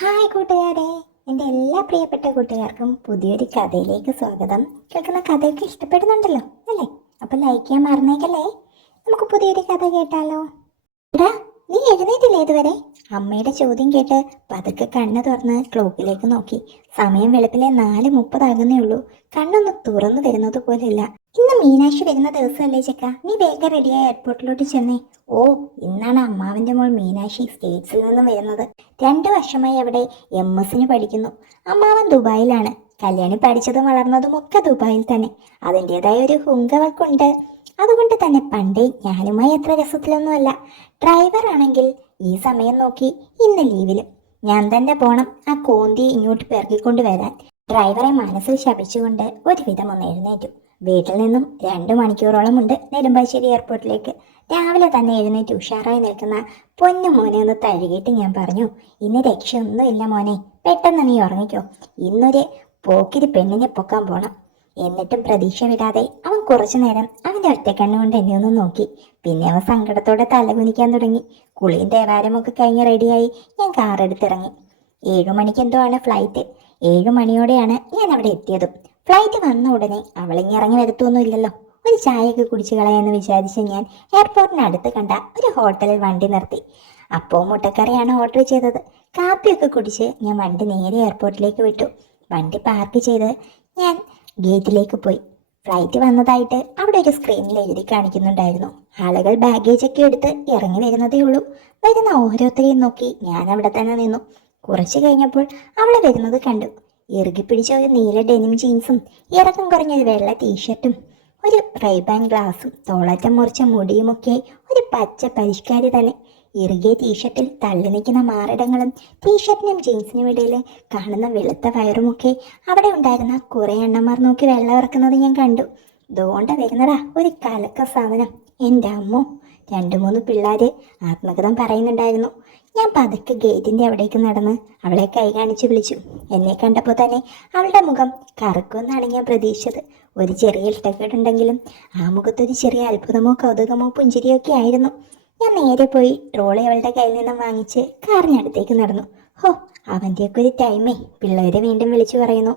Hi കൂട്ടുകാരെ. എന്റെ എല്ലാ പ്രിയപ്പെട്ട കൂട്ടുകാർക്കും പുതിയൊരു കഥയിലേക്ക് സ്വാഗതം. കേൾക്കുന്ന കഥയൊക്കെ ഇഷ്ടപ്പെടുന്നുണ്ടല്ലോ അല്ലേ? അപ്പം ലൈക്ക് ചെയ്യാൻ മറന്നേക്കല്ലേ? നമുക്ക് പുതിയൊരു കഥ കേട്ടാലോ? എടാ നീ എഴുന്നേറ്റില്ലേ ഇതുവരെ? അമ്മയുടെ ചോദ്യം കേട്ട് പതുക്കെ കണ്ണ് തുറന്ന് ക്ലോക്കിലേക്ക് നോക്കി. സമയം വെളുപ്പിലെ നാല് മുപ്പതാകുന്നേ ഉള്ളൂ. കണ്ണൊന്ന് തുറന്നു തരുന്നത് പോലെയില്ല. ഇന്ന് മീനാക്ഷി വരുന്ന ദിവസമല്ലേ ചെക്ക നീ വേഗം റെഡിയായി എയർപോർട്ടിലോട്ട് ചെന്നേ. ഓ ഇന്നാണ് അമ്മാവിന്റെ മോൾ മീനാക്ഷി സ്റ്റേറ്റ്സിൽ നിന്നും വരുന്നത്. രണ്ട് വർഷമായി അവിടെ എം എസിന് പഠിക്കുന്നു. അമ്മാവൻ ദുബായിലാണ്. കല്യാണി പഠിച്ചതും വളർന്നതും ഒക്കെ ദുബായിൽ തന്നെ. അതിന്റെതായ ഒരു ഹുങ്കവൾക്കുണ്ട്. അതുകൊണ്ട് തന്നെ പണ്ടേ ഞാനുമായി അത്ര രസത്തിലൊന്നുമല്ല. ഡ്രൈവർ ആണെങ്കിൽ ഈ സമയം നോക്കി ഇന്ന് ലീവിലും ഞാൻ തന്നെ പോണം. ആ കോന്തി ഇങ്ങോട്ട് പെറുക്കിക്കൊണ്ട് വരാൻ. ഡ്രൈവറെ മനസ്സിൽ ശപിച്ചുകൊണ്ട് ഒരുവിധം ഒന്ന് എഴുന്നേറ്റു. വീട്ടിൽ നിന്നും രണ്ട് മണിക്കൂറോളമുണ്ട് നെടുമ്പാശ്ശേരി എയർപോർട്ടിലേക്ക്. രാവിലെ തന്നെ എഴുന്നേറ്റ് ഉഷാറായി നിൽക്കുന്ന പൊന്നു മോനെ ഒന്ന് തഴുകിയിട്ട് ഞാൻ പറഞ്ഞു ഇന്ന് രക്ഷയൊന്നുമില്ല മോനെ പെട്ടെന്ന് നീ ഉറങ്ങിക്കോ. ഇന്നൊരു പോക്കിരി പെണ്ണിനെ പൊക്കാൻ പോണം. എന്നിട്ടും പ്രതീക്ഷ വിടാതെ അവൻ കുറച്ചു നേരം അവന്റെ ഒറ്റക്കണ്ണുകൊണ്ട് എന്നെ ഒന്ന് നോക്കി. പിന്നെ അവൻ സങ്കടത്തോടെ തലകുനിക്കാൻ തുടങ്ങി. കുളിയും തേവാരമൊക്കെ കഴിഞ്ഞ് റെഡിയായി ഞാൻ കാറെടുത്തിറങ്ങി. ഏഴു മണിക്ക് എന്തോ ആണ് ഫ്ലൈറ്റ്. ഏഴു മണിയോടെയാണ് ഞാൻ അവിടെ എത്തിയതും. ഫ്ലൈറ്റ് വന്ന ഉടനെ അവളിങ്ങി ഇറങ്ങി വരത്തൊന്നുമില്ലല്ലോ ഒരു ചായയൊക്കെ കുടിച്ചു കളയാന്ന് വിചാരിച്ച് ഞാൻ എയർപോർട്ടിനടുത്ത് കണ്ട ഒരു ഹോട്ടലിൽ വണ്ടി നിർത്തി. അപ്പോൾ മുട്ടക്കറിയാണ് ഓർഡർ ചെയ്തത്. കാപ്പിയൊക്കെ കുടിച്ച് ഞാൻ വണ്ടി നേരെ എയർപോർട്ടിലേക്ക് വിട്ടു. വണ്ടി പാർക്ക് ചെയ്ത് ഞാൻ ഗേറ്റിലേക്ക് പോയി. ഫ്ലൈറ്റ് വന്നതായിട്ട് അവിടെ ഒരു സ്ക്രീനിൽ എഴുതി കാണിക്കുന്നുണ്ടായിരുന്നു. ആളുകൾ ബാഗേജ് ഒക്കെ എടുത്ത് ഇറങ്ങി വരുന്നതേ ഉള്ളൂ. വരുന്ന ഓരോരുത്തരെയും നോക്കി ഞാൻ അവിടെ തന്നെ നിന്നു. കുറച്ച് കഴിഞ്ഞപ്പോൾ അവളെ വരുന്നത് കണ്ടു. ഇറുകി പിടിച്ച ഒരു നീല ഡെനിം ജീൻസും ഇറക്കം കുറഞ്ഞ ഒരു വെള്ള ടീഷർട്ടും ഒരു റൈബാൻ ഗ്ലാസും തോളറ്റം മുറിച്ച മുടിയുമൊക്കെ ഒരു പച്ച പരിഷ്കാരി തന്നെ ഇറുകിയ ടീഷർട്ടിൽ തള്ളി നിൽക്കുന്ന മാറിടങ്ങളും ടീഷർട്ടിനും ജീൻസിനും ഇടയിൽ കാണുന്ന വെളുത്ത വയറുമൊക്കെ അവിടെ ഉണ്ടായിരുന്ന കുറേ എണ്ണമാർ നോക്കി വെള്ളം ഇറക്കുന്നത് ഞാൻ കണ്ടു. ദോണ്ട വരുന്നതാ ഒരു കലക്ക സാധനം. എന്റെ അമ്മോ രണ്ടു മൂന്ന് പിള്ളേർ ആത്മകഥം പറയുന്നുണ്ടായിരുന്നു. ഞാൻ പതുക്കെ ഗേറ്റിന്റെ അവിടേക്ക് നടന്ന് അവളെ കൈ കാണിച്ചു വിളിച്ചു. എന്നെ കണ്ടപ്പോൾ തന്നെ അവളുടെ മുഖം കറക്കുമെന്നാണ് ഞാൻ പ്രതീക്ഷിച്ചത്. ഒരു ചെറിയ ഇഷ്ടക്കേടുണ്ടെങ്കിലും ആ മുഖത്തൊരു ചെറിയ അത്ഭുതമോ കൗതുകമോ പുഞ്ചിരിയോ ഒക്കെ ആയിരുന്നു. ഞാൻ നേരെ പോയി ട്രോളി അവളുടെ കയ്യിൽ നിന്നും വാങ്ങിച്ച് കാറിനടുത്തേക്ക് നടന്നു. ഹോ അവന്റെയൊക്കെ ഒരു ടൈമേ പിള്ളേരെ വീണ്ടും വിളിച്ചു പറയുന്നു.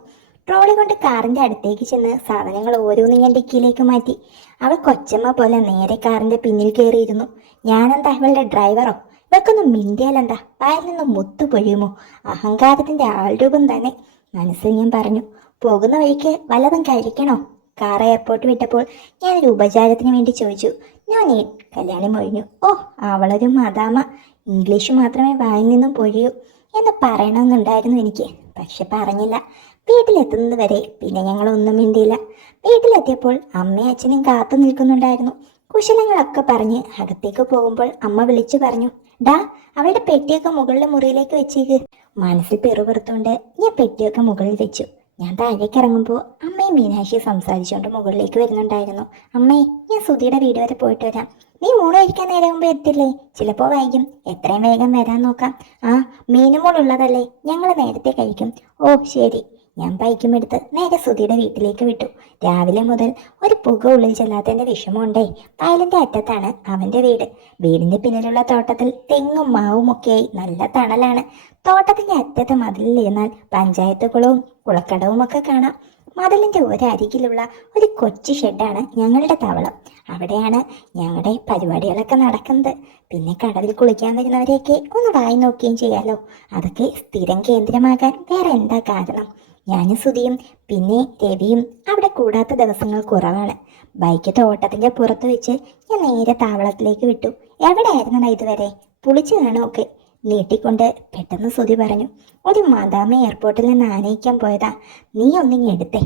ട്രോളി കൊണ്ട് കാറിന്റെ അടുത്തേക്ക് ചെന്ന് സാധനങ്ങൾ ഓരോന്നും ഞാൻ ഡിക്കിയിലേക്ക് മാറ്റി. അവൾ കൊച്ചമ്മ പോലെ നേരെ കാറിന്റെ പിന്നിൽ കയറിയിരുന്നു. ഞാനെന്താ അവളുടെ ഡ്രൈവറോ? ഇവക്കൊന്നും മിണ്ടിയാലെന്താ? വായിൽ നിന്നും മുത്തു പൊഴിയുമോ? അഹങ്കാരത്തിന്റെ ആൾരൂപം തന്നെ. മനസ്സിൽ ഞാൻ പറഞ്ഞു പോകുന്ന വഴിക്ക് വല്ലതും കഴിക്കണോ? കാർ എയർപോർട്ട് വിട്ടപ്പോൾ ഞാനൊരു ഉപചാരത്തിന് വേണ്ടി ചോദിച്ചു. ഞാൻ ഈ കല്യാണം ഒഴിഞ്ഞു ഓ അവളൊരു മദാമ. ഇംഗ്ലീഷ് മാത്രമേ വായിൽ നിന്നും പൊഴിയൂ എന്ന് പറയണമെന്നുണ്ടായിരുന്നു എനിക്ക്. പക്ഷെ പറഞ്ഞില്ല. വീട്ടിലെത്തുന്നത് വരെ പിന്നെ ഞങ്ങൾ ഒന്നും മിണ്ടിയില്ല. വീട്ടിലെത്തിയപ്പോൾ അമ്മയും അച്ഛനും കാത്തു നിൽക്കുന്നുണ്ടായിരുന്നു. കുശലങ്ങളൊക്കെ പറഞ്ഞ് അകത്തേക്ക് പോകുമ്പോൾ അമ്മ വിളിച്ചു പറഞ്ഞു ഡാ അവളുടെ പെട്ടിയൊക്കെ മുകളിലെ മുറിയിലേക്ക് വെച്ചേക്ക്. മനസ്സിൽ പെറുപെറുത്തോണ്ട് ഞാൻ പെട്ടിയൊക്കെ മുകളിൽ വെച്ചു. ഞാൻ താഴേക്ക് ഇറങ്ങുമ്പോൾ അമ്മയും മീനാക്ഷി സംസാരിച്ചുകൊണ്ട് മുകളിലേക്ക് വരുന്നുണ്ടായിരുന്നു. അമ്മേ ഞാൻ സുധിയുടെ വീട് വരെ പോയിട്ട് വരാം. നീ ഊണ് കഴിക്കാൻ നേരമാകുമ്പോൾ എത്തില്ലേ? ചിലപ്പോൾ വൈകും. എത്രയും വേഗം വരാൻ നോക്കാം. ആ മീനുമോളുള്ളതല്ലേ. ഞങ്ങൾ നേരത്തെ കഴിക്കും. ഓ ശരി. ഞാൻ ബൈക്കും എടുത്ത് നേരെ സുധിയുടെ വീട്ടിലേക്ക് വിട്ടു. രാവിലെ മുതൽ ഒരു പുക ഉള്ളിൽ ചെല്ലാത്തതിന്റെ വിഷമമുണ്ടേ. പായലിന്റെ അറ്റത്താണ് അവന്റെ വീട്. വീടിന്റെ പിന്നിലുള്ള തോട്ടത്തിൽ തെങ്ങും മാവും ഒക്കെയായി നല്ല തണലാണ്. തോട്ടത്തിന്റെ അറ്റത്തെ മതിലിലിരുന്നാൽ പഞ്ചായത്ത് കുളവും കുളക്കടവും ഒക്കെ കാണാം. മതിലിന്റെ ഒരരികിലുള്ള ഒരു കൊച്ചു ഷെഡാണ് ഞങ്ങളുടെ താവളം. അവിടെയാണ് ഞങ്ങളുടെ പരിപാടികളൊക്കെ നടക്കുന്നത്. പിന്നെ കടവിൽ കുളിക്കാൻ വരുന്നവരെയൊക്കെ ഒന്ന് വായി നോക്കുകയും ചെയ്യാലോ. അതൊക്കെ സ്ഥിരം കേന്ദ്രമാകാൻ വേറെ എന്താ കാരണം? ഞാനും സുധിയും പിന്നെ രവിയും അവിടെ കൂടാത്ത ദിവസങ്ങൾ കുറവാണ്. ബൈക്ക് തോട്ടത്തിന്റെ പുറത്ത് വെച്ച് ഞാൻ നേരെ താവളത്തിലേക്ക് വിട്ടു. എവിടെയായിരുന്നടാ ഇതുവരെ? പുളിച്ചു കാണും ഒക്കെ നീട്ടിക്കൊണ്ട് പെട്ടെന്ന് സുധി പറഞ്ഞു ഒരു മാതാമ എയർപോർട്ടിൽ നിന്ന് ആനയിക്കാൻ പോയതാ. നീ ഒന്നിങ്ങി എടുത്തേ.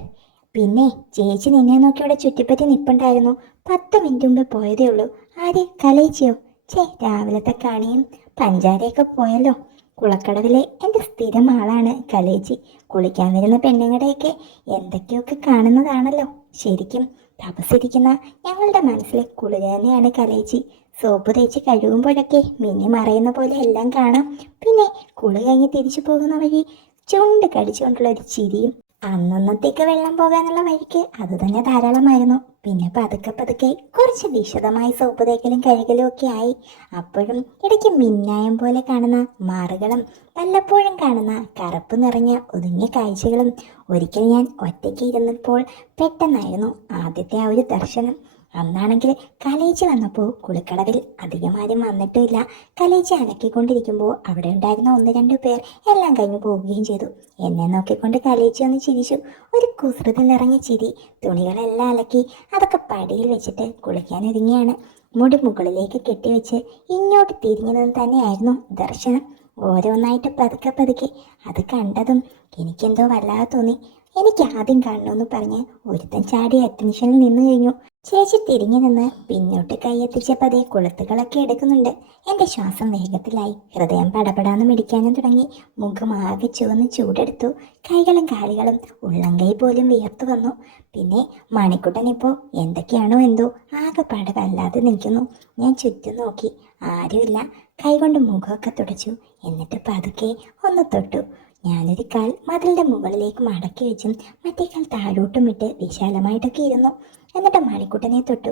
പിന്നെ ചേച്ചി നിന്നെ നോക്കി അവിടെ ചുറ്റിപ്പറ്റി നിപ്പുണ്ടായിരുന്നു. പത്ത് മിനിറ്റ് മുമ്പ് പോയതേ ഉള്ളൂ. ആര് കലയിച്ചോ ചേ രാവിലത്തെ കണിയും പഞ്ചാരയൊക്കെ പോയല്ലോ. കുളക്കടവിലെ എന്റെ സ്ഥിരം ആളാണ് കലേജി കുളിക്കാൻ വരുന്ന പെണ്ണുങ്ങളുടെയൊക്കെ എന്തൊക്കെയൊക്കെ കാണുന്നതാണല്ലോ. ശരിക്കും തപസിരിക്കുന്ന ഞങ്ങളുടെ മനസ്സിലെ കുളിര തന്നെയാണ് കലേജി സോപ്പ് തേച്ച് കഴുകുമ്പോഴൊക്കെ മിന്നി മറയുന്ന പോലെ എല്ലാം കാണാം. പിന്നെ കുളി കഴിഞ്ഞ് തിരിച്ചു പോകുന്ന വഴി ചുണ്ട് കടിച്ചുകൊണ്ടുള്ള ഒരു ചിരിയും അന്നന്നത്തേക്ക് വെള്ളം പോകാനുള്ള വഴിക്ക് അത് തന്നെ ധാരാളമായിരുന്നു. പിന്നെ പതുക്കെ പതുക്കെ കുറച്ച് വിശദമായി സോപ്പ് തേക്കലും കഴുകലും ഒക്കെ ആയി. അപ്പോഴും ഇടയ്ക്ക് മിന്നായം പോലെ കാണുന്ന മാറുകളും വല്ലപ്പോഴും കാണുന്ന കറുപ്പ് നിറഞ്ഞ ഒതുങ്ങിയ കാഴ്ചകളും ഒരിക്കൽ ഞാൻ ഒറ്റയ്ക്ക് ഇരുന്നപ്പോൾ പെട്ടെന്നായിരുന്നു ആദ്യത്തെ ആ ഒരു ദർശനം. അന്നാണെങ്കിൽ കലേജ് വന്നപ്പോൾ കുളിക്കടവിൽ അധികമാരും വന്നിട്ടുമില്ല. കലേജ് അലക്കിക്കൊണ്ടിരിക്കുമ്പോൾ അവിടെ ഉണ്ടായിരുന്ന ഒന്ന് രണ്ട് പേർ എല്ലാം കഴിഞ്ഞു പോവുകയും ചെയ്തു. എന്നെ നോക്കിക്കൊണ്ട് കലേജ് ഒന്ന് ചിരിച്ചു. ഒരു കുസൃതി നിറഞ്ഞ ചിരി. തുണികളെല്ലാം അലക്കി. അതൊക്കെ പടിയിൽ വെച്ചിട്ട് കുളിക്കാൻ ഒരുങ്ങിയാണ്. മുടി മുകളിലേക്ക് കെട്ടിവെച്ച് ഇങ്ങോട്ട് തിരിഞ്ഞതെന്ന് തന്നെയായിരുന്നു ദർശനം. ഓരോന്നായിട്ട് പതുക്കെ പതുക്കെ. അത് കണ്ടതും എനിക്കെന്തോ വല്ലാതെ തോന്നി. എനിക്ക് ആദ്യം കാണണമെന്ന് പറഞ്ഞ് ഒരുത്തൻ ചാടി അറ്റൻഷനിൽ നിന്ന് കഴിഞ്ഞു. ചേച്ചി തിരിഞ്ഞു നിന്ന് പിന്നോട്ട് കൈയെത്തിച്ചപ്പോൾ അതേ കൊളുത്തുകളൊക്കെ എടുക്കുന്നുണ്ട്. എന്റെ ശ്വാസം വേഗത്തിലായി. ഹൃദയം പടപടാന്ന് മിടിക്കാനും തുടങ്ങി. മുഖം ആകെ ചുവന്ന് ചൂടെടുത്തു. കൈകളും കാലുകളും ഉള്ളംകൈ പോലും വിയർത്തു വന്നു. പിന്നെ മണിക്കുട്ടൻ ഇപ്പോൾ എന്തൊക്കെയാണോ എന്തോ ആകെ പടവല്ലാതെ നിൽക്കുന്നു. ഞാൻ ചുറ്റും നോക്കി. ആരുമില്ല. കൈകൊണ്ട് മുഖമൊക്കെ തുടച്ചു. എന്നിട്ട് പതുക്കെ ഒന്ന് തൊട്ടു. ഞാനൊരു കാൽ മതിലിന്റെ മുകളിലേക്ക് മടക്കി വെച്ചും മറ്റേ കാൽ താഴോട്ടും ഇട്ട് വിശാലമായിട്ടൊക്കെ ഇരുന്നു. എന്നിട്ട് മാളിക്കുട്ടനെ തൊട്ടു.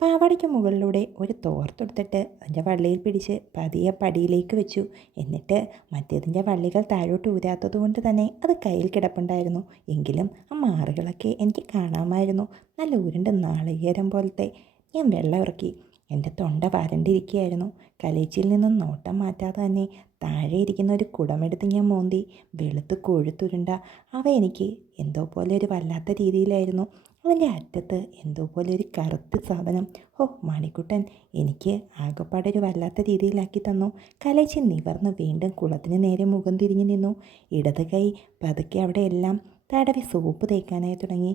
പാവാടയ്ക്ക് മുകളിലൂടെ ഒരു തോർത്തെടുത്തിട്ട് അതിന്റെ വള്ളിയിൽ പിടിച്ച് പതിയെ പടിയിലേക്ക് വെച്ചു. എന്നിട്ട് മറ്റേതിന്റെ വള്ളികൾ താഴോട്ട് ഊരാത്തത് കൊണ്ട് തന്നെ അത് കയ്യിൽ കിടപ്പുണ്ടായിരുന്നു. എങ്കിലും ആ മാറുകളൊക്കെ എനിക്ക് കാണാമായിരുന്നു. നല്ല ഉരുണ്ട് നാളികേരം പോലത്തെ. ഞാൻ വെള്ളം ഇറക്കി എന്റെ തൊണ്ട വരണ്ടിരിക്കുകയായിരുന്നു. കലേച്ചിയിൽ നിന്നും നോട്ടം മാറ്റാതെ തന്നെ താഴെ ഇരിക്കുന്ന ഒരു കുടമെടുത്ത് ഞാൻ മോന്തി വെളുത്ത് കൊഴുത്തുരുണ്ട. അവ എനിക്ക് എന്തോ പോലെ ഒരു വല്ലാത്ത രീതിയിലായിരുന്നു. അതിന്റെ അറ്റത്ത് എന്തോ പോലെ ഒരു കറുത്ത സാധനം. ഓ മണിക്കുട്ടൻ എനിക്ക് ആകപ്പാടെ ഒരു വല്ലാത്ത രീതിയിലാക്കി തന്നു. കലേച്ചി നിവർന്ന് വീണ്ടും കുളത്തിന് നേരെ മുഖം തിരിഞ്ഞു നിന്നു. ഇടത് കൈ പതുക്കെ അവിടെ എല്ലാം തടവി സോപ്പ് തേക്കാനായി തുടങ്ങി.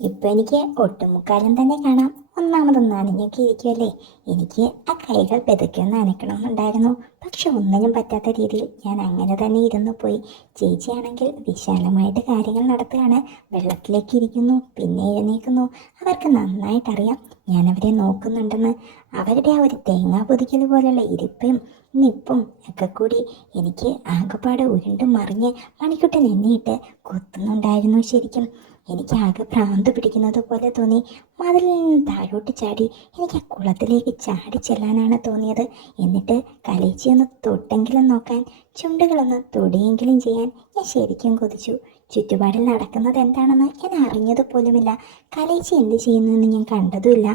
ഇപ്പം എനിക്ക് ഒട്ടുമുക്കാലും തന്നെ കാണാം. ഒന്നാമത് നനഞ്ഞൊക്കെ ഇരിക്കുമല്ലേ എനിക്ക് ആ കൈകൾ പെതുക്കെ നനയ്ക്കണം എന്നുണ്ടായിരുന്നു പക്ഷെ ഒന്നിനും പറ്റാത്ത രീതിയിൽ ഞാൻ അങ്ങനെ തന്നെ ഇരുന്നു പോയി. ചേച്ചിയാണെങ്കിൽ വിശാലമായിട്ട് കാര്യങ്ങൾ നടത്തുകയാണ്. വെള്ളത്തിലേക്ക് ഇരിക്കുന്നു പിന്നെ എഴുന്നേക്കുന്നു. അവർക്ക് നന്നായിട്ടറിയാം. ഞാൻ അവരെ നോക്കുന്നുണ്ടെന്ന്. അവരുടെ ആ ഒരു തേങ്ങ പൊതിക്കൽ പോലെയുള്ള ഇരിപ്പും നിപ്പും ഒക്കെ കൂടി എനിക്ക് ആകപ്പാട് ഉരുണ്ട് മറിഞ്ഞ് മണിക്കുട്ടൻ എണ്ണിയിട്ട് കൊത്തുന്നുണ്ടായിരുന്നു ശരിക്കും. എനിക്ക് ആകെ ഭ്രാന്ത് പിടിക്കുന്നത് പോലെ തോന്നി. മതിലിൽ നിന്ന് താഴോട്ട് ചാടി എനിക്ക് ആ കുളത്തിലേക്ക് ചാടി ചെല്ലാനാണ് തോന്നിയത്. എന്നിട്ട് കലേച്ചി ഒന്ന് തൊട്ടെങ്കിലും നോക്കാൻ ചുണ്ടുകളൊന്ന് തൊടിയെങ്കിലും ചെയ്യാൻ ഞാൻ ശരിക്കും കൊതിച്ചു. ചുറ്റുപാടിൽ നടക്കുന്നത് എന്താണെന്ന് ഞാൻ അറിഞ്ഞത് പോലുമില്ല. കലേച്ചി എന്ത് ചെയ്യുന്നുവെന്ന് ഞാൻ കണ്ടതുമില്ല.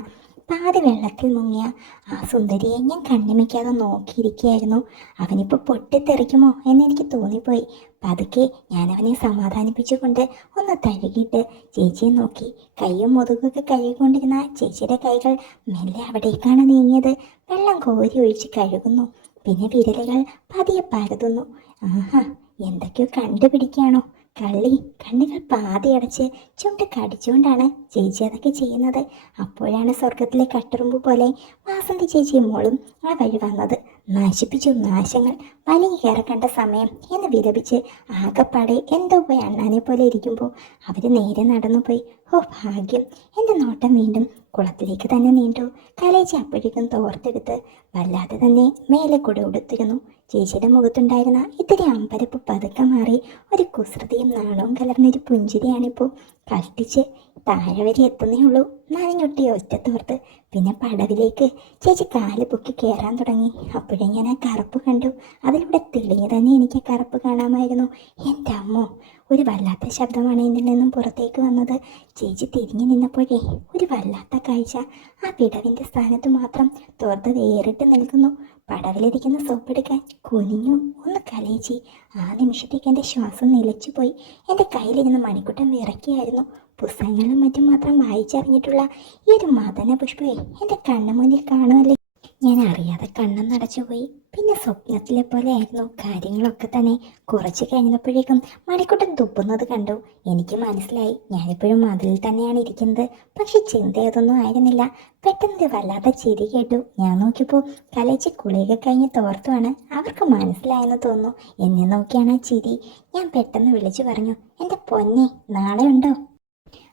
പാതി വെള്ളത്തിൽ മുങ്ങിയ ആ സുന്ദരിയെ ഞാൻ കണ്ണിമിക്കാതെ നോക്കിയിരിക്കുകയായിരുന്നു. അവനിപ്പോൾ പൊട്ടിത്തെറിക്കുമോ എന്നെനിക്ക് തോന്നിപ്പോയി. പതുക്കെ ഞാൻ അവനെ സമാധാനിപ്പിച്ചുകൊണ്ട് ഒന്ന് തഴുകിയിട്ട് ചേച്ചിയെ നോക്കി. കൈയും മുതുകൊക്കെ കഴുകിക്കൊണ്ടിരുന്ന ചേച്ചിയുടെ കൈകൾ മെല്ലെ അവിടേക്കാണ് നീങ്ങിയത്. വെള്ളം കോരി ഒഴിച്ച് കഴുകുന്നു. പിന്നെ വിരലുകൾ പതിയെ പരതുന്നു. ആഹാ എന്തൊക്കെയോ കണ്ടുപിടിക്കുകയാണോ? കള്ളി കണ്ണുകൾ പാതി അടച്ച് ചുണ്ട് കടിച്ചുകൊണ്ടാണ് ചേച്ചി അതൊക്കെ ചെയ്യുന്നത്. അപ്പോഴാണ് സ്വർഗത്തിലെ കട്ടുറുമ്പ് പോലെ വാസന്തി ചേച്ചിയും മോളും ആ വഴി വന്നത്. നശിപ്പിച്ചു നാശങ്ങൾ വലിയ കയറി കണ്ട സമയം എന്ന് വിലപിച്ച് ആകപ്പാടെ എന്തോ പോയി അണ്ണാനെ പോലെ ഇരിക്കുമ്പോൾ അവർ നേരെ നടന്നു പോയി ഓ ഭാഗ്യം. എന്റെ നോട്ടം വീണ്ടും കുളത്തിലേക്ക് തന്നെ നീണ്ടു. കലേച്ചി അപ്പോഴേക്കും തോർത്തെടുത്ത് വല്ലാതെ തന്നെ മേലെ കൂടെ ഉടുത്തിരുന്നു. ചേച്ചിയുടെ മുഖത്തുണ്ടായിരുന്ന ഇത്തിരി അമ്പരപ്പ് പതുക്കെ മാറി ഒരു കുസൃതിയും നാണവും കലർന്നൊരു പുഞ്ചിരിയാണിപ്പോൾ കഷ്ടിച്ച് താഴെ വരെ എത്തുന്നേ ഉള്ളൂ. നനഞ്ഞൊട്ടി ഒറ്റത്തോർത്ത് പിന്നെ പടവിലേക്ക് ചേച്ചി കാൽ പൊക്കി കയറാൻ തുടങ്ങി. അപ്പോഴേ ഞാൻ ആ കറുപ്പ് കണ്ടു. അതിലൂടെ തെളിഞ്ഞു തന്നെ എനിക്ക് കറുപ്പ് കാണാമായിരുന്നു. എന്റെ അമ്മോ ഒരു വല്ലാത്ത ശബ്ദമാണ് ഇതിൽ നിന്നും പുറത്തേക്ക് വന്നത്. ചേച്ചി തിരിഞ്ഞു നിന്നപ്പോഴേ ഒരു വല്ലാത്ത കാഴ്ച. ആ വിടവിന്റെ സ്ഥാനത്ത് മാത്രം തോർത്ത് വേറിട്ട് നിൽക്കുന്നു. പടവിലിരിക്കുന്ന സോപ്പെടുക്കാൻ കുനിഞ്ഞു. ഒന്ന് കലയിച്ചി ആ നിമിഷത്തേക്ക് എന്റെ ശ്വാസം നിലച്ചുപോയി. എന്റെ കയ്യിലിരുന്ന് മണിക്കുട്ടം വിറക്കിയായിരുന്നു പുസ്തകങ്ങളും മറ്റും മാത്രം വായിച്ചറിഞ്ഞിട്ടുള്ള ഈ ഒരു മദന പുഷ്പയെ എന്റെ കണ്ണു മുന്നിൽ കാണുമല്ലേ ഞാൻ അറിയാതെ കണ്ണം നടച്ചുപോയി. പിന്നെ സ്വപ്നത്തിലെ പോലെയായിരുന്നു. കാര്യങ്ങളൊക്കെ തന്നെ കുറച്ച് കഴിഞ്ഞപ്പോഴേക്കും മണിക്കുട്ടൻ തുപ്പുന്നത് കണ്ടു. എനിക്ക് മനസ്സിലായി ഞാനിപ്പോഴും മതിലിൽ തന്നെയാണ് ഇരിക്കുന്നത്. പക്ഷെ ചിന്ത അതൊന്നും ആയിരുന്നില്ല. പെട്ടെന്ന് വല്ലാത്ത ചിരി കേട്ടു. ഞാൻ നോക്കിയപ്പോൾ കലച്ച് കുളിയൊക്കെ കഴിഞ്ഞ് തോർത്തുമാണ് അവർക്ക് മനസ്സിലായെന്ന് തോന്നുന്നു. എന്നെ നോക്കിയാണ് ആ ചിരി. ഞാൻ പെട്ടെന്ന് വിളിച്ചു പറഞ്ഞു എന്റെ പൊന്നെ നാളെ ഉണ്ടോ?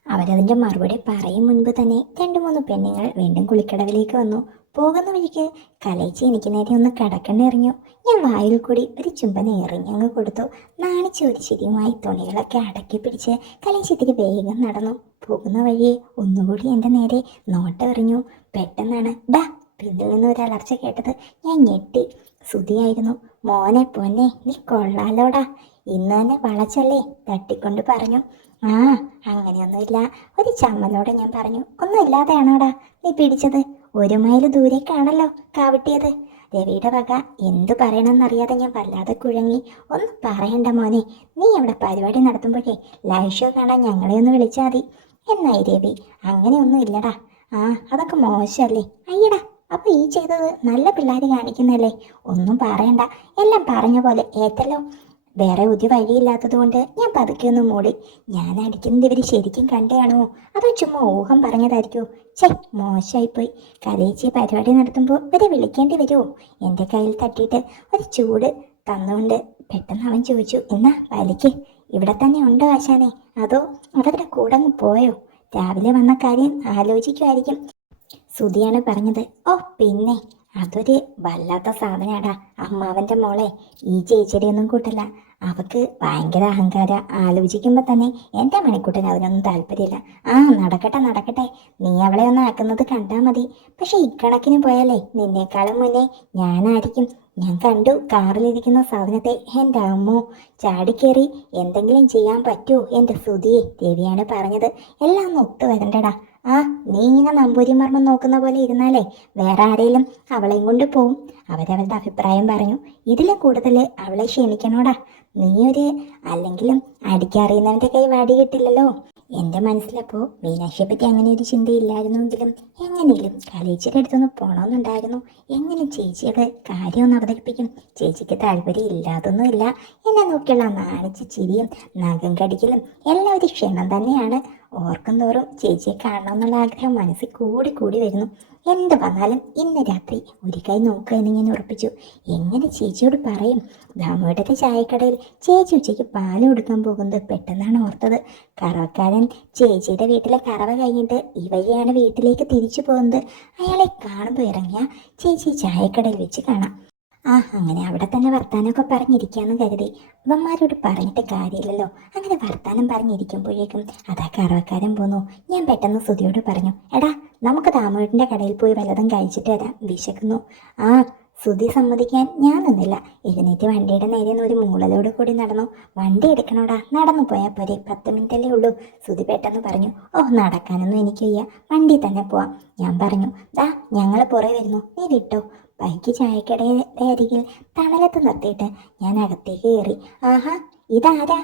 അവരതിന്റെ മറുപടി പറയും മുൻപ് തന്നെ രണ്ട് മൂന്ന് പെണ്ണുങ്ങൾ വീണ്ടും കുളിക്കടവിലേക്ക് വന്നു. പോകുന്ന വഴിക്ക് കലയിച്ച് എനിക്ക് നേരെ ഒന്ന് കടക്കണ്ണ എറിഞ്ഞു ഞാൻ വായിൽ കൂടി ഒരു ചുംബന എറിഞ്ഞങ്ങ് കൊടുത്തു. നാണിച്ച് ഒരു ചിരിയുമായി തുണികളൊക്കെ അടക്കി പിടിച്ച് കലയിച്ചിത്തിരി വേഗം നടന്നു. പോകുന്ന വഴി ഒന്നുകൂടി എന്റെ നേരെ നോട്ടെറിഞ്ഞു പെട്ടെന്നാണ് ഡാ പിന്നിൽ നിന്ന് ഒരു അലർച്ച കേട്ടത്. ഞാൻ ഞെട്ടി. സുതിയായിരുന്നു മോനെ പൊന്നെ നീ കൊള്ളാലോടാ. ഇന്ന് തന്നെ വളച്ചല്ലേ? തട്ടിക്കൊണ്ട് പറഞ്ഞു. ആ അങ്ങനെയൊന്നുമില്ല. ഒരു ചമ്മലോടെ ഞാൻ പറഞ്ഞു ഒന്നുമില്ലാതെയാണോടാ നീ പിടിച്ചത്? ഒരു മൈൽ ദൂരേക്കാണല്ലോ കാവിട്ടിയത്. രവിയുടെ വക എന്തു പറയണമെന്നറിയാതെ ഞാൻ വല്ലാതെ കുഴങ്ങി ഒന്ന് പറയണ്ട മോനെ നീ അവിടെ പരിപാടി നടത്തുമ്പോഴേ ലൈവ് ഷോ കാണാൻ ഞങ്ങളെ ഒന്ന് വിളിച്ചാൽ മതി. എന്നായി രവി അങ്ങനെയൊന്നും ഇല്ലടാ ആ അതൊക്കെ മോശമല്ലേ? അയ്യടാ അപ്പൊ ഈ ചെയ്തത് നല്ല പിള്ളേർ കാണിക്കുന്നല്ലേ? ഒന്നും പറയണ്ട. എല്ലാം പറഞ്ഞ പോലെ ഏറ്റല്ലോ വേറെ ഒരു വഴിയില്ലാത്തത് കൊണ്ട് ഞാൻ പതുക്കെ ഒന്ന് മൂടി. ഞാൻ അടിക്കുന്നത് ഇവർ ശരിക്കും കണ്ടയാണോ അതോ ചുമ്മാ ഊഹം പറഞ്ഞതായിരിക്കോ? ചേ മോശമായിപ്പോയി കലയിച്ച് പരിപാടി നടത്തുമ്പോൾ ഇവരെ വിളിക്കേണ്ടി വരുമോ എന്റെ കയ്യിൽ തട്ടിയിട്ട് ഒരു ചൂട് തന്നുകൊണ്ട് പെട്ടെന്ന് അവൻ ചോദിച്ചു എന്നാ വലിക്ക്. ഇവിടെ തന്നെ ഉണ്ടോ ആശാനെ? അതോ അവരുടെ കൂടെ അങ്ങ് പോയോ? രാവിലെ വന്ന കാര്യം ആലോചിക്കുമായിരിക്കും സുധിയാണ് പറഞ്ഞത് ഓ പിന്നെ. അതൊരു വല്ലാത്ത സാധനാടാ അമ്മാവന്റെ മോളെ ഈ ചേച്ചിയുടെയൊന്നും കൂട്ടല്ല. അവക്ക് ഭയങ്കര അഹങ്കാര. ആലോചിക്കുമ്പോൾ തന്നെ എന്റെ മണിക്കൂട്ടന് അതിനൊന്നും താല്പര്യമില്ല. ആ നടക്കട്ടെ നടക്കട്ടെ. നീ അവളെ ഒന്ന് ആക്കുന്നത് കണ്ടാൽ മതി. പക്ഷെ ഇക്കണക്കിന് പോയാലേ നിന്നേക്കാളും മുന്നേ ഞാനായിരിക്കും. ഞാൻ കണ്ടു കാറിലിരിക്കുന്ന സാധനത്തെ എന്റെ അമ്മോ ചാടിക്കേറി എന്തെങ്കിലും ചെയ്യാൻ പറ്റുമോ എന്റെ ശ്രുതിയെ രവിയാണ് പറഞ്ഞത്. എല്ലാം ഒന്ന് ഒത്തു വരണ്ടടാ ആ നീ ഇങ്ങനെ നമ്പൂരിമർമ്മം നോക്കുന്ന പോലെ ഇരുന്നാലേ വേറെ ആരെയും അവളെയും കൊണ്ട് പോവും. അവരവരുടെ അഭിപ്രായം പറഞ്ഞു. ഇതിൽ കൂടുതൽ അവളെ ക്ഷമിക്കണോടാ നീയൊരു അല്ലെങ്കിലും അടിക്കറിയുന്നവന്റെ കൈ വാടി കിട്ടില്ലല്ലോ. എന്റെ മനസ്സിലപ്പോൾ മീനാക്ഷിയെ പറ്റി അങ്ങനെ ഒരു ചിന്തയില്ലായിരുന്നുവെങ്കിലും എങ്ങനെയും കലീച്ചിയുടെ അടുത്തൊന്ന് പോകണമെന്നുണ്ടായിരുന്നു എങ്ങനെ ചേച്ചിയുടെ കാര്യം അവതരിപ്പിക്കും? ചേച്ചിക്ക് താല്പര്യം ഇല്ലാതൊന്നുമില്ല. എന്നെ നോക്കിയുള്ള നാണിച്ച് ചിരിയും നഖം കടിക്കലും എല്ലാം ഒരു ക്ഷണം തന്നെയാണ്. ഓർക്കും തോറും ചേച്ചിയെ കാണണമെന്നുള്ള ആഗ്രഹം മനസ്സിൽ കൂടി കൂടി വരുന്നു. എന്ത് വന്നാലും ഇന്ന് രാത്രി ഒരു കൈ നോക്കുക എന്ന് ഞാൻ ഉറപ്പിച്ചു. എങ്ങനെ ചേച്ചിയോട് പറയും? ദാമോട്ടത്തെ ചായക്കടയിൽ ചേച്ചി ഉച്ചയ്ക്ക് പാൽ കൊടുക്കാൻ പോകുന്നത് പെട്ടെന്നാണ് ഓർത്തത്. കറവക്കാരൻ ചേച്ചിയുടെ വീട്ടിലെ കറവ കഴിഞ്ഞിട്ട് ഈ വഴിയാണ് വീട്ടിലേക്ക് തിരിച്ചു പോകുന്നത്. അയാളെ കാണുമ്പോൾ ഇറങ്ങിയ ചേച്ചി ചായക്കടയിൽ വെച്ച് കാണാം. ആ അങ്ങനെ അവിടെ തന്നെ വർത്താനമൊക്കെ പറഞ്ഞിരിക്കാന്ന് കരുതി. അവന്മാരോട് പറഞ്ഞിട്ട് കാര്യമില്ലല്ലോ. അങ്ങനെ വർത്താനം പറഞ്ഞിരിക്കുമ്പോഴേക്കും അതാ കറവക്കാരൻ പോന്നു. ഞാൻ പെട്ടെന്ന് സുധിയോട് പറഞ്ഞു എടാ നമുക്ക് താമൂട്ടിന്റെ കടയിൽ പോയി വല്ലതും കഴിച്ചിട്ട് വരാം വിശക്കുന്നു. ആ സുതി സമ്മതിക്കാൻ ഞാൻ നിന്നില്ല. എഴുന്നേറ്റ് വണ്ടിയുടെ നേരെ ഒരു മൂളലോട് കൂടി നടന്നു. വണ്ടി എടുക്കണോടാ നടന്നു പോയാൽ പോരെ. പത്ത് മിനിറ്റല്ലേ ഉള്ളൂ. സുതി പെട്ടെന്ന് പറഞ്ഞു ഓ നടക്കാനൊന്നും എനിക്ക് വയ്യ. വണ്ടി തന്നെ പോവാം. ഞാൻ പറഞ്ഞു ദാ ഞങ്ങൾ പുറകെ വരുന്നു. നീ വിട്ടോ? ബൈക്ക് ചായക്കടയുടെ അരികിൽ തണലത്ത് നിർത്തിയിട്ട് ഞാൻ അകത്തേക്ക് കയറി. ആഹാ ഇതാരാ?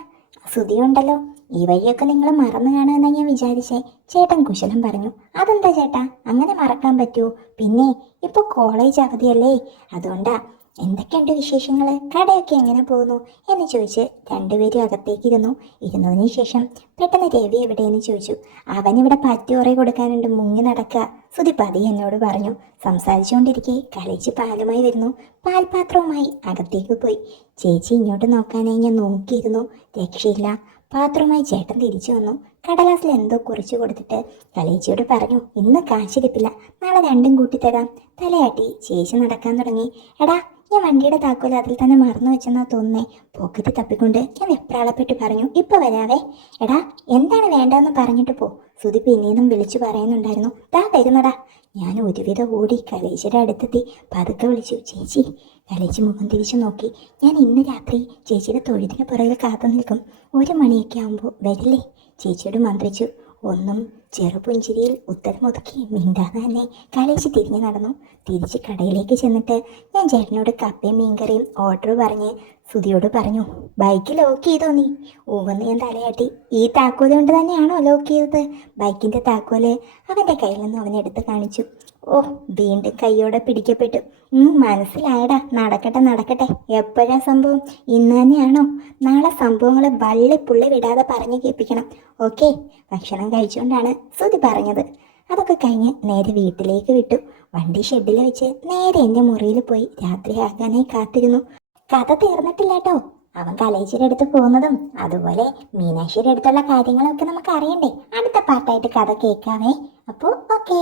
ശ്രുതിയുണ്ടല്ലോ ഈ വഴിയൊക്കെ നിങ്ങൾ മറന്നു കാണുമെന്നാ ഞാൻ വിചാരിച്ചേ. ചേട്ടൻ കുശലം പറഞ്ഞു. അതെന്താ ചേട്ടാ? അങ്ങനെ മറക്കാൻ പറ്റുമോ പിന്നെ ഇപ്പോൾ കോളേജ് അവധിയല്ലേ. അതുകൊണ്ടാ എന്തൊക്കെയുണ്ട് വിശേഷങ്ങൾ കടയൊക്കെ എങ്ങനെ പോകുന്നു? എന്ന് ചോദിച്ച് രണ്ടുപേരും അകത്തേക്ക് ഇരുന്നു ഇരുന്നതിന് ശേഷം പെട്ടെന്ന് രവി എവിടെയെന്ന് ചോദിച്ചു. അവൻ അവനിവിടെ പറ്റുറ കൊടുക്കാനുണ്ട്. മുങ്ങി നടക്കുക സുതി പതി എന്നോട് പറഞ്ഞു. സംസാരിച്ചുകൊണ്ടിരിക്കെ കളിച്ച് പാലുമായി വരുന്നു. പാൽപാത്രവുമായി അകത്തേക്ക് പോയി. ചേച്ചി ഇങ്ങോട്ട് നോക്കാനായി ഞാൻ നോക്കിയിരുന്നു. രക്ഷയില്ല. പാത്രവുമായി ചേട്ടൻ തിരിച്ചു വന്നു. കടലാസിൽ എന്തോ കുറിച്ചു കൊടുത്തിട്ട് തലേച്ചിയോട് പറഞ്ഞു. ഇന്ന് കാശിരിപ്പില്ല നാളെ രണ്ടും കൂട്ടി തരാം. തലയാട്ടി ചേച്ചി നടക്കാൻ തുടങ്ങി. എടാ ഞാൻ വണ്ടിയുടെ താക്കോൽ അതിൽ തന്നെ മറന്നു വെച്ചെന്നാ തോന്നുന്നേ. പോക്കറ്റ് തപ്പിക്കൊണ്ട് ഞാൻ വെപ്രാളപ്പെട്ട് പറഞ്ഞു ഇപ്പൊ വരാവേ. എടാ എന്താണ് വേണ്ടതെന്ന് പറഞ്ഞിട്ട് പോ. സുതി പിന്നീന്നും വിളിച്ചു പറയുന്നുണ്ടായിരുന്നു. താ വരുന്നടാ. ഞാൻ ഒരുവിധം ഓടി കലേശയുടെ അടുത്തെത്തി. പതുക്കെ വിളിച്ചു ചേച്ചി. കലേശി മുഖം തിരിച്ചു നോക്കി. ഞാൻ ഇന്ന് രാത്രി ചേച്ചിയുടെ തൊഴുതിന് പുറകിൽ കാത്തു നിൽക്കും ഒരു മണിയൊക്കെ ആകുമ്പോൾ വരില്ലേ? ചേച്ചിയോട് മന്ത്രിച്ചു. ഒന്നും ചെറുപുഞ്ചിരിയിൽ ഉത്തരമൊതുക്കി മിണ്ടാതെ തന്നെ കളിച്ച് തിരിഞ്ഞു നടന്നു. തിരിച്ച് കടയിലേക്ക് ചെന്നിട്ട് ഞാൻ ചേട്ടനോട് കപ്പയും മീൻകറിയും ഓർഡർ പറഞ്ഞ് സുതിയോട് പറഞ്ഞു ബൈക്ക് ലോക്ക് ചെയ്തോ നീ? ഊവന്ന് ഞാൻ തലയാട്ടി. ഈ താക്കോൽ കൊണ്ട് തന്നെയാണോ ലോക്ക് ചെയ്തത്? ബൈക്കിന്റെ താക്കോൽ അവന്റെ കയ്യിൽ നിന്ന് അവനെടുത്ത് കാണിച്ചു. ഓ വീണ്ടും കൈയോടെ പിടിക്കപ്പെട്ടു. മനസ്സിലായടാ. നടക്കട്ടെ നടക്കട്ടെ. എപ്പോഴാ സംഭവം? ഇന്ന് തന്നെയാണോ? നാളെ സംഭവങ്ങൾ വള്ളിപ്പുള്ളി വിടാതെ പറഞ്ഞു കേൾപ്പിക്കണം. ഓക്കെ ഭക്ഷണം കഴിച്ചുകൊണ്ടാണ് ശ്രുതി പറഞ്ഞത്. അതൊക്കെ കഴിഞ്ഞ് നേരെ വീട്ടിലേക്ക് വിട്ടു. വണ്ടി ഷെഡിൽ വെച്ച് നേരെ എന്റെ മുറിയിൽ പോയി രാത്രിയാകാനായി കാത്തിരുന്നു. കഥ തീർന്നിട്ടില്ല കേട്ടോ അവൻ കലേച്ചിയുടെ അടുത്ത് പോകുന്നതും അതുപോലെ മീനാക്ഷിയുടെ അടുത്തുള്ള കാര്യങ്ങളൊക്കെ നമുക്ക് അറിയണ്ടേ അടുത്ത പാട്ടായിട്ട് കഥ കേൾക്കാവേ. അപ്പോൾ ഓക്കേ.